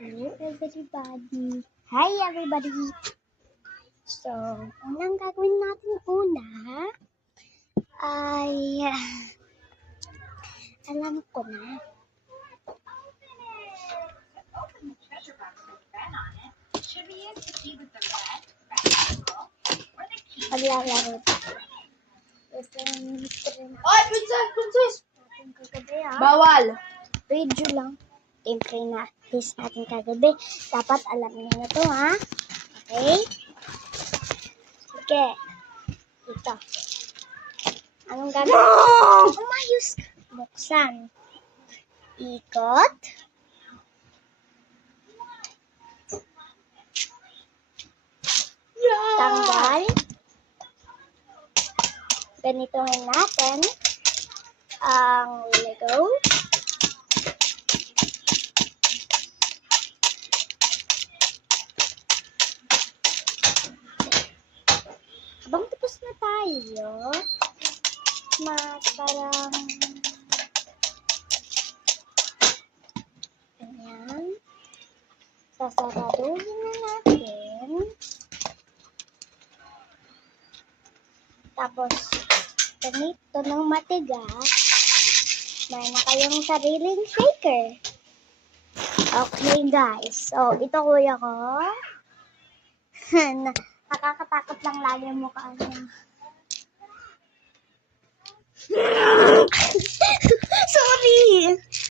Hello everybody! Hi everybody! So, unang gagawin natin una ay alam ko na. Maglalaro tayo. Oy, princess! Natin kagabi Bawal! Video lang. Gameplay na quiz natin kagabi. Dapat alam niyo na to ha. Okay? Sige. Ito. Anong gagawin? Umayos ka. Buksan. Ikot. Tanggal. Ganitohin natin ang Lego. Habang tapos na tayo, parang ganyan. Sasaraduhin na natin. Tapos, ganito ng matigas, may na kayong sariling shaker. Okay guys, so ito kuya ko. Nakakatakot lang lagi ang mukha niya. Sorry!